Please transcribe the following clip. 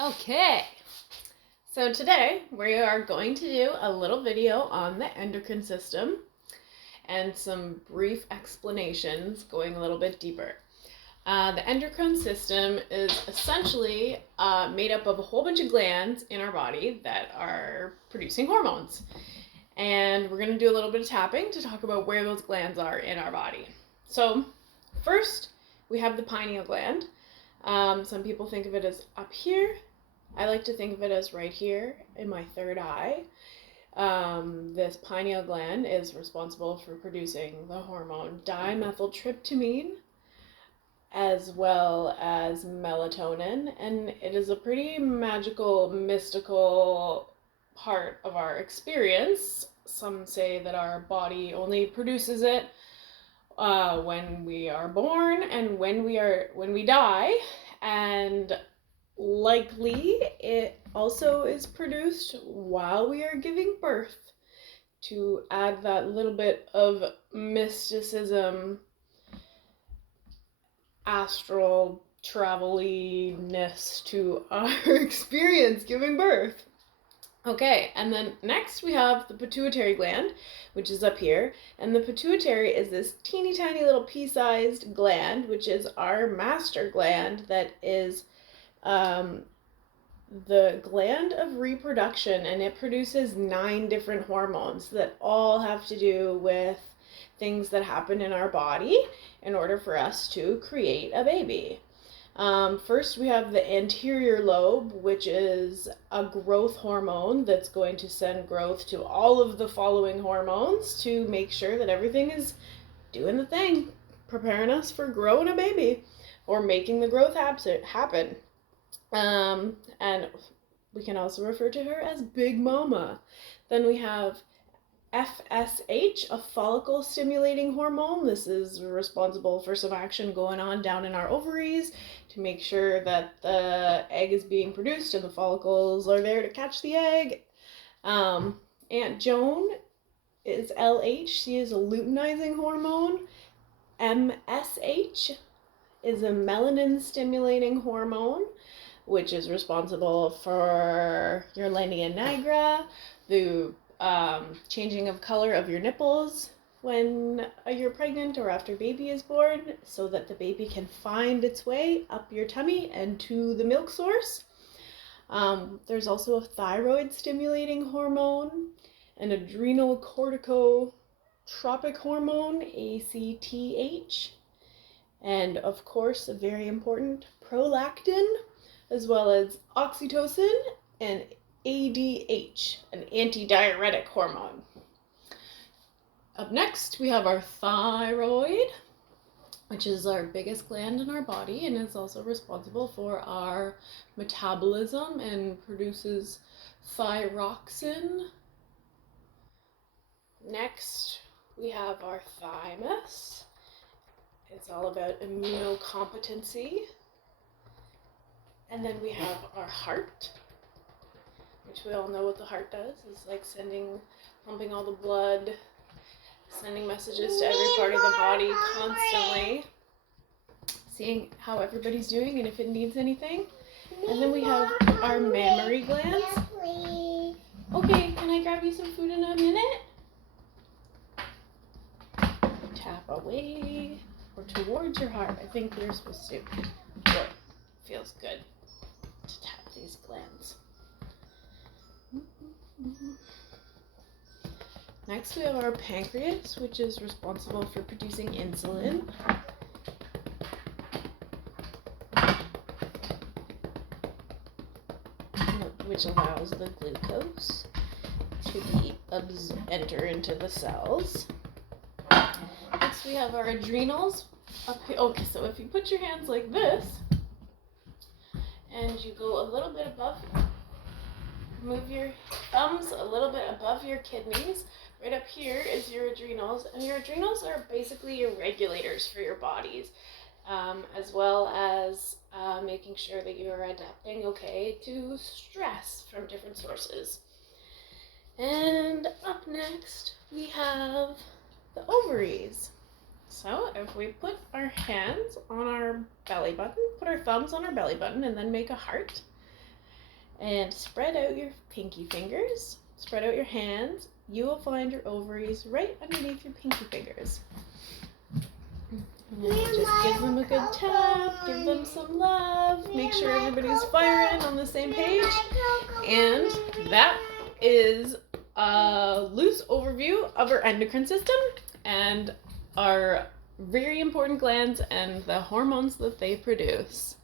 Okay, so today we are going to do a little video on the endocrine system and some brief explanations going a little bit deeper. The endocrine system is essentially made up of a whole bunch of glands in our body that are producing hormones. And we're going to do a little bit of tapping to talk about where those glands are in our body. So first, we have the pineal gland. Some people think of it as up here. I like to think of it as right here in my third eye. This pineal gland is responsible for producing the hormone dimethyltryptamine as well as melatonin, and it is a pretty magical, mystical part of our experience. Some say that our body only produces it when we are born and when we die, and likely it also is produced while we are giving birth to add that little bit of mysticism, astral travel-y-ness to our experience giving birth. Okay, and then next we have the pituitary gland, which is up here. And the pituitary is this teeny tiny little pea-sized gland, which is our master gland that is the gland of reproduction, and it produces 9 different hormones that all have to do with things that happen in our body in order for us to create a baby. First, we have the anterior lobe, which is a growth hormone that's going to send growth to all of the following hormones to make sure that everything is doing the thing, preparing us for growing a baby or making the growth happen. And we can also refer to her as Big Mama. Then we have FSH, a follicle stimulating hormone. This is responsible for some action going on down in our ovaries to make sure that the egg is being produced and the follicles are there to catch the egg. Aunt Joan is LH. She is a luteinizing hormone. MSH is a melanin stimulating hormone, which is responsible for your linea nigra, the changing of color of your nipples when you're pregnant or after baby is born, so that the baby can find its way up your tummy and to the milk source. There's also a thyroid stimulating hormone, an adrenal corticotropic hormone, ACTH, and of course a very important prolactin, as well as oxytocin and ADH, an antidiuretic hormone. Up next, we have our thyroid, which is our biggest gland in our body and is also responsible for our metabolism and produces thyroxine. Next, we have our thymus. It's all about immunocompetency. And then we have our heart, which we all know what the heart does. It's like pumping all the blood, sending messages to every part of the body constantly, seeing how everybody's doing and if it needs anything. And then we have our mammary glands. Okay, can I grab you some food in a minute? Tap away or towards your heart. I think you're supposed to. Good. Feels good to tap these glands. Next, we have our pancreas, which is responsible for producing insulin. Which allows the glucose to enter into the cells. Next, we have our adrenals up here. Okay, so if you put your hands like this, and you go a little bit above, move your thumbs a little bit above your kidneys. Right up here is your adrenals, and your adrenals are basically your regulators for your bodies, as well as making sure that you are adapting okay to stress from different sources. And up next, we have the ovaries. So if we put our hands on our belly button, put our thumbs on our belly button, and then make a heart, And spread out your pinky fingers. Spread out your hands. You will find your ovaries right underneath your pinky fingers. And just give them a good tap. Give them some love. Make sure everybody's firing on the same page. And that is a loose overview of our endocrine system and our very important glands and the hormones that they produce.